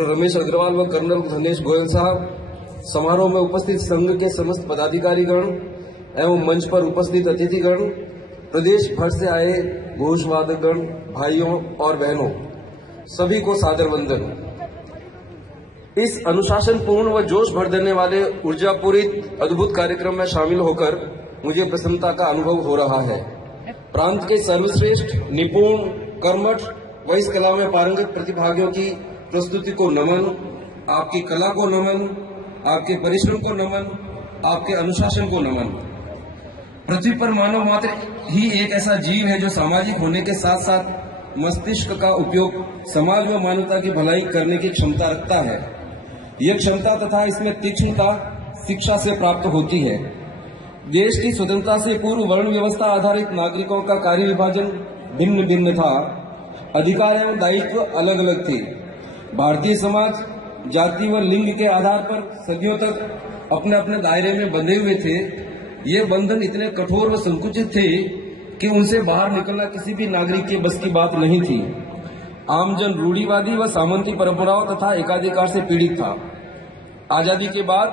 Doctor Ramesh Agarwal व colonel धनेश गोयल साहब, समारोह में उपस्थित संघ के समस्त पदाधिकारीगण एवं मंच पर उपस्थित अतिथिगण, प्रदेश भर से आए घोषवादकगण, भाइयों और बहनों, सभी को सादर वंदन। इस अनुशासनपूर्ण व जोश भर देने वाले ऊर्जापूरित अद्भुत कार्यक्रम में शामिल होकर मुझे प्रसन्नता का अनुभव हो रहा है। प्रांत के सर्वश्रेष्ठ, निपुण, कर्मठ व इस कला में पारंगत प्रतिभागियों की प्रस्तुति को नमन, आपकी कला को नमन, आपके परिश्रम को नमन, आपके अनुशासन को नमन। पृथ्वी पर मानव मात्र ही एक ऐसा जीव है जो सामाजिक होने के साथ साथ मस्तिष्क का उपयोग समाज व मानवता की भलाई करने की क्षमता रखता है। यह क्षमता तथा इसमें तीक्ष्णता शिक्षा से प्राप्त होती है। देश की स्वतंत्रता से पूर्व वर्ण व्यवस्था आधारित नागरिकों का कार्य विभाजन भिन्न भिन्न था, अधिकार एवं दायित्व अलग अलग थे। भारतीय समाज जाति व लिंग के आधार पर सदियों तक अपने अपने दायरे में बंधे हुए थे। ये बंधन इतने कठोर व संकुचित थे कि उनसे बाहर निकलना किसी भी नागरिक के बस की बात नहीं थी। आमजन रूढ़िवादी व सामंती परंपराओं तथा एकाधिकार से पीड़ित था। आजादी के बाद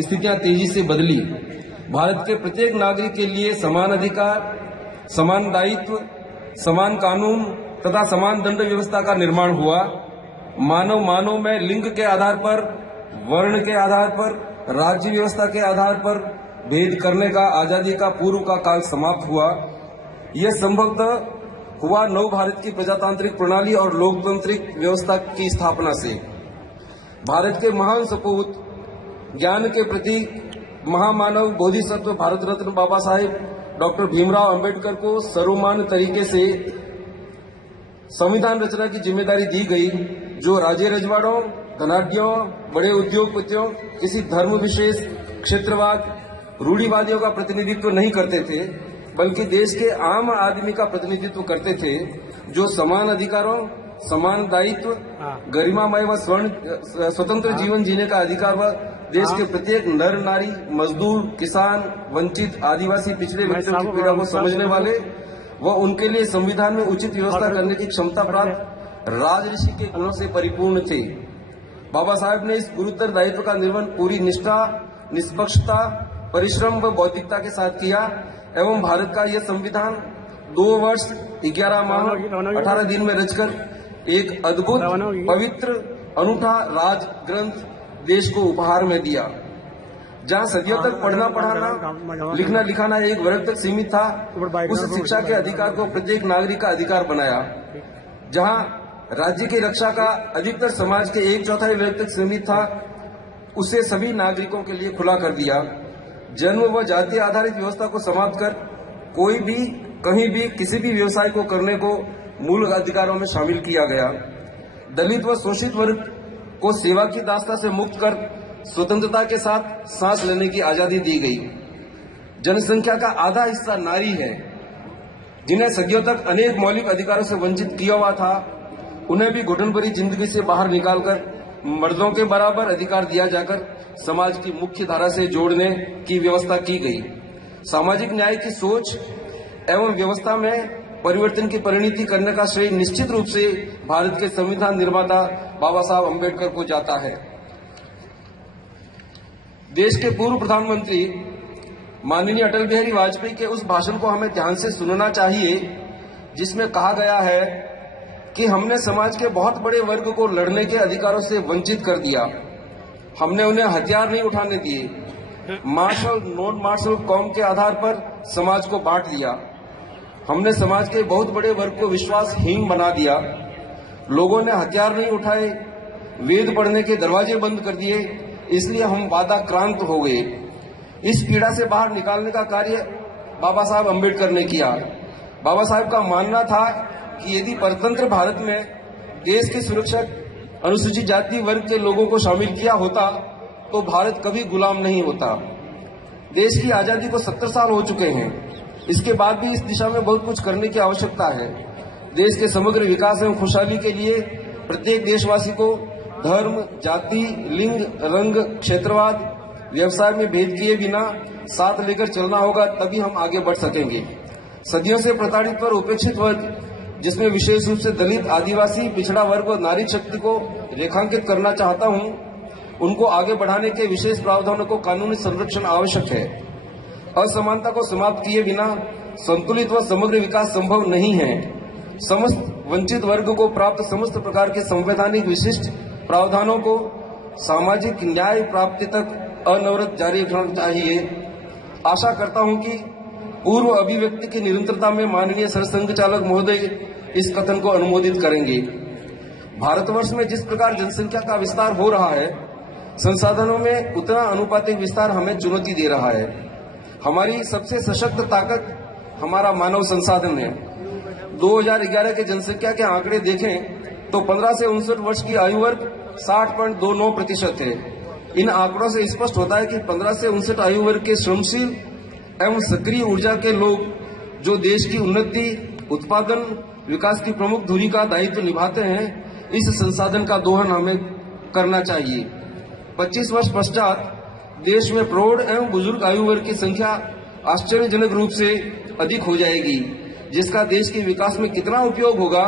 स्थितियां तेजी से बदली। भारत के प्रत्येक नागरिक के लिए समान अधिकार, समान दायित्व, समान कानून तथा समान दंड व्यवस्था का निर्माण हुआ। मानव में लिंग के आधार पर, वर्ण के आधार पर, राज्य व्यवस्था के आधार पर भेद करने का आजादी का पूर्व का काल समाप्त हुआ। यह संभवतः हुआ नव भारत की प्रजातांत्रिक प्रणाली और लोकतांत्रिक व्यवस्था की स्थापना से। भारत के महान सपूत, ज्ञान के प्रतीक, महामानव बोधिसत्व भारत रत्न बाबा साहेब डॉक्टर भीमराव अंबेडकर को सर्वमान्य तरीके से संविधान रचना की जिम्मेदारी दी गई, जो राज्य रजवाड़ों, धनाढ्यों, बड़े उद्योगपतियों, किसी धर्म विशेष, क्षेत्रवाद, रूढ़िवादियों का प्रतिनिधित्व नहीं करते थे, बल्कि देश के आम आदमी का प्रतिनिधित्व करते थे, जो समान अधिकारों, समान दायित्व, गरिमामय व स्वतंत्र जीवन जीने का अधिकार व देश के प्रत्येक नर नारी, मजदूर, किसान, वंचित, आदिवासी, पिछड़े व्यक्तियों की पीड़ा को समझने वाले व उनके लिए संविधान में उचित व्यवस्था करने की क्षमता प्राप्त राजऋषि के गुणों से परिपूर्ण थे। बाबा साहेब ने इस गुरुतर दायित्व का निर्वहन पूरी निष्ठा, निष्पक्षता, परिश्रम व बौद्धिकता के साथ किया एवं भारत का यह संविधान 2 वर्ष 11 माह 18 दिन में रचकर एक अद्भुत, पवित्र, अनूठा राज ग्रंथ देश को उपहार में दिया। जहां सदियों तक पढ़ना पढ़ाना, लिखना लिखाना एक वर्ग तक सीमित था, उस शिक्षा के अधिकार को प्रत्येक नागरिक का अधिकार बनाया। जहां राज्य की रक्षा का अधिकतर समाज के 1/4 वर्ग तक सीमित था, उसे सभी नागरिकों के लिए खुला कर दिया। जन्म व जाति आधारित व्यवस्था को समाप्त कर कोई भी कहीं भी किसी भी व्यवसाय को करने को मूल अधिकारों में शामिल किया गया। दलित व शोषित वर्ग को सेवा की दास्ता से मुक्त कर स्वतंत्रता के साथ सांस लेने की आजादी दी गई। जनसंख्या का आधा हिस्सा नारी है, जिन्हें सदियों तक अनेक मौलिक अधिकारों से वंचित किया हुआ था, उन्हें भी घुटन भरी जिंदगी से बाहर निकालकर मर्दों के बराबर अधिकार दिया जाकर समाज की मुख्य धारा से जोड़ने की व्यवस्था की गई। सामाजिक न्याय की सोच एवं व्यवस्था में परिवर्तन की परिणति करने का श्रेय निश्चित रूप से भारत के संविधान निर्माता बाबा साहब अम्बेडकर को जाता है। देश के पूर्व प्रधानमंत्री माननीय अटल बिहारी वाजपेयी के उस भाषण को हमें ध्यान से सुनना चाहिए, जिसमें कहा गया है कि हमने समाज के बहुत बड़े वर्ग को लड़ने के अधिकारों से वंचित कर दिया। हमने उन्हें हथियार नहीं उठाने दिए। मार्शल नॉन मार्शल कौम के आधार पर समाज को बांट दिया। हमने समाज के बहुत बड़े वर्ग को विश्वासहीन बना दिया। लोगों ने हथियार नहीं उठाए, वेद पढ़ने के दरवाजे बंद कर दिए, इसलिए हम वादाक्रांत हो गए। इस पीड़ा से बाहर निकालने का कार्य बाबा साहब अम्बेडकर ने किया। बाबा साहब का मानना था कि यदि परतंत्र भारत में देश के सुरक्षक अनुसूचित जाति वर्ग के लोगों को शामिल किया होता तो भारत कभी गुलाम नहीं होता। देश की आजादी को 70 साल हो चुके हैं। इसके बाद भी इस दिशा में बहुत कुछ करने की आवश्यकता है। देश के समग्र विकास एवं खुशहाली के लिए प्रत्येक देशवासी को धर्म, जाति, लिंग, रंग, क्षेत्रवाद, व्यवसाय में भेद किए बिना साथ लेकर चलना होगा, तभी हम आगे बढ़ सकेंगे। सदियों से प्रताड़ित और उपेक्षित वर्ग जिसमें विशेष रूप से दलित, आदिवासी, पिछड़ा वर्ग और नारी शक्ति को रेखांकित करना चाहता हूं, उनको आगे बढ़ाने के विशेष प्रावधानों को कानूनी संरक्षण आवश्यक है। असमानता को समाप्त किए बिना संतुलित व समग्र विकास संभव नहीं है। समस्त वंचित वर्ग को प्राप्त समस्त प्रकार के संवैधानिक विशिष्ट प्रावधानों को सामाजिक न्याय प्राप्ति तक अनवरत जारी रखना चाहिए। आशा करता हूं कि पूर्व अभिव्यक्ति की निरंतरता में माननीय सरसंघ चालक महोदय इस कथन को अनुमोदित करेंगे। भारतवर्ष में जिस प्रकार जनसंख्या का विस्तार हो रहा है, संसाधनों में उतना अनुपातिक विस्तार हमें चुनौती दे रहा है। हमारी सबसे सशक्त ताकत हमारा मानव संसाधन है। 2011 के जनसंख्या के आंकड़े देखें तो 15 से 59 वर्ष की आयु वर्ग 60.29% है। इन आंकड़ों से स्पष्ट होता है कि 15 से 59 आयु वर्ग के श्रमशील एवं सक्रिय ऊर्जा के लोग जो देश की उन्नति, उत्पादन, विकास की प्रमुख धुरी का दायित्व निभाते हैं, इस संसाधन का दोहन हमें करना चाहिए। 25 वर्ष पश्चात देश में प्रौढ़ एवं बुजुर्ग आयु वर्ग की संख्या आश्चर्यजनक रूप से अधिक हो जाएगी, जिसका देश के विकास में कितना उपयोग होगा,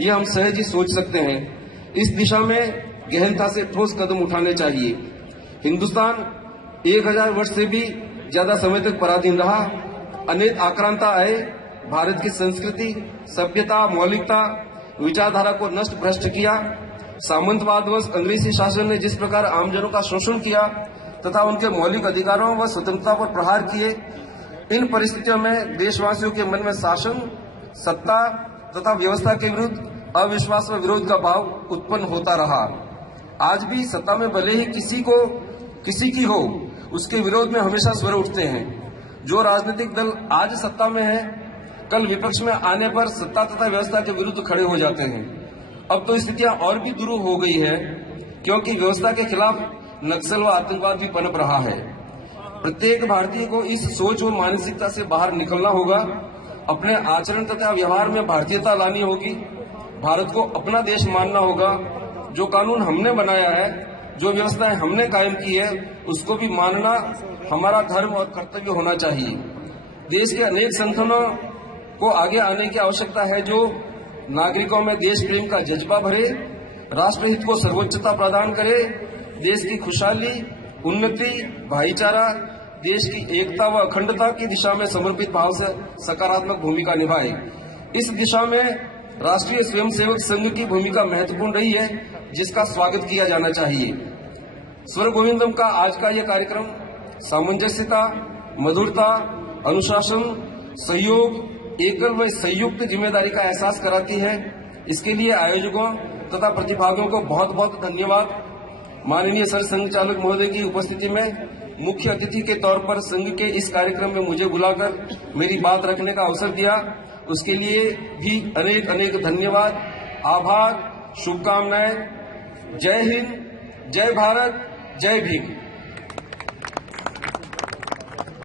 ये हम सहज ही सोच सकते हैं। इस दिशा में गहनता से ठोस कदम उठाने चाहिए। हिंदुस्तान 1000 वर्ष से भी ज्यादा समय तक पराधीन रहा। अनेक आक्रांता आए, भारत की संस्कृति, सभ्यता, मौलिकता, विचारधारा को नष्ट भ्रष्ट किया। सामंतवाद व अंग्रेजी शासन ने जिस प्रकार आमजनों का शोषण किया तथा उनके मौलिक अधिकारों व स्वतंत्रता पर प्रहार किए, इन परिस्थितियों में देशवासियों के मन में शासन, सत्ता तथा व्यवस्था के विरुद्ध अविश्वास व विरोध का भाव उत्पन्न होता रहा। आज भी सत्ता में भले ही किसी की हो, उसके विरोध में हमेशा स्वर उठते हैं। जो राजनीतिक दल आज सत्ता में है, कल विपक्ष में आने पर सत्ता तथा व्यवस्था के विरुद्ध खड़े हो जाते हैं। अब तो स्थितियां और भी दुरूह हो गई है, क्योंकि व्यवस्था के खिलाफ नक्सल व आतंकवाद भी पनप रहा है। प्रत्येक भारतीय को इस सोच व मानसिकता से बाहर निकलना होगा। अपने आचरण तथा व्यवहार में भारतीयता लानी होगी। भारत को अपना देश मानना होगा। जो कानून हमने बनाया है, जो व्यवस्थाएं हमने कायम की है, उसको भी मानना हमारा धर्म और कर्तव्य होना चाहिए। देश के अनेक संगठनों को आगे आने की आवश्यकता है, जो नागरिकों में देश प्रेम का जज्बा भरे, राष्ट्रहित को सर्वोच्चता प्रदान करे, देश की खुशहाली, उन्नति, भाईचारा, देश की एकता व अखंडता की दिशा में समर्पित भाव से सकारात्मक भूमिका निभाए। इस दिशा में राष्ट्रीय स्वयंसेवक संघ की भूमिका महत्वपूर्ण रही है, जिसका स्वागत किया जाना चाहिए। स्वर गोविंदम का आज का यह कार्यक्रम सामंजस्यता, मधुरता, अनुशासन, सहयोग, एकल व संयुक्त जिम्मेदारी का एहसास कराती है। इसके लिए आयोजकों तथा प्रतिभागियों को बहुत बहुत धन्यवाद। माननीय सरसंघ चालक महोदय की उपस्थिति में मुख्य अतिथि के तौर पर संघ के इस कार्यक्रम में मुझे बुलाकर मेरी बात रखने का अवसर दिया, उसके लिए भी अनेक अनेक धन्यवाद, आभार, शुभकामनाएं। जय हिंद, जय भारत, जय भीम।